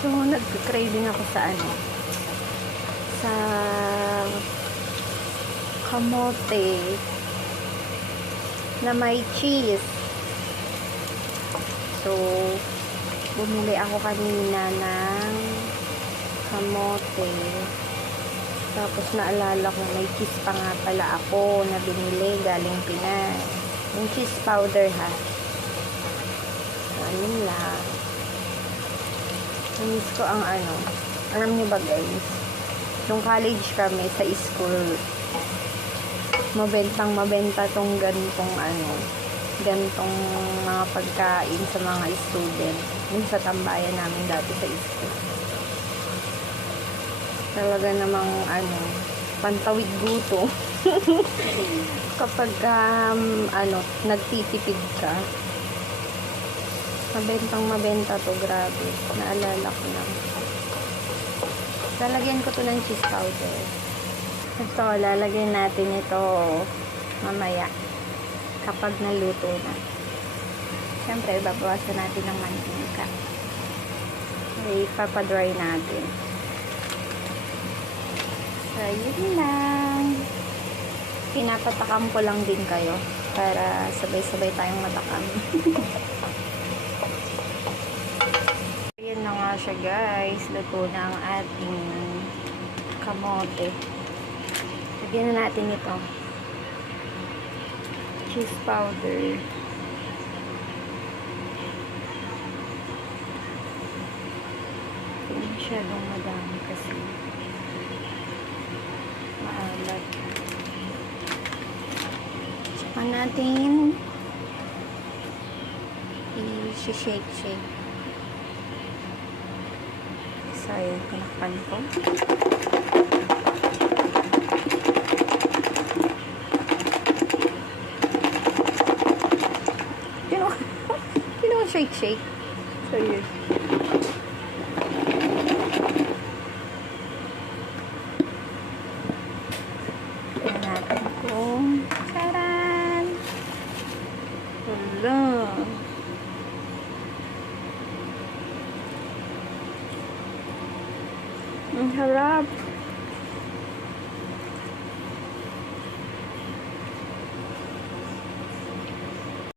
So, nag-craving ako sa sa kamote na may cheese. So, bumili ako kanina ng kamote. Tapos naalala ko may cheese pa nga pala ako na binili galing Pinas. Yung cheese powder ha. Ayun lang. Miss ko ang alam niyo ba guys? Nung college kami sa school, mabenta tong gantong gantong mga pagkain sa mga student. Yung sa tambayan namin dati sa school. Talaga namang pantawid gutom. Kapag nagtitipid ka. Mabenta to, grabe. Naalala ko lang. Lalagyan ko to ng cheese powder. Ito, lalagyan natin ito mamaya kapag naluto na. Siyempre, babawasan natin ng mantika. Okay, papadry natin. So, yun lang. Pinapatakam ko lang din kayo para sabay-sabay tayong matakam. Ayan na nga siya guys. Luto na ang ating kamote. Lagyan na natin ito. Cheese powder. Hindi masyadong madami kasi maalat. Saka natin i-shake. Sayang tinakpan ko. Shake. So, yun. Tignan natin kung charan! Wala. Ang harap.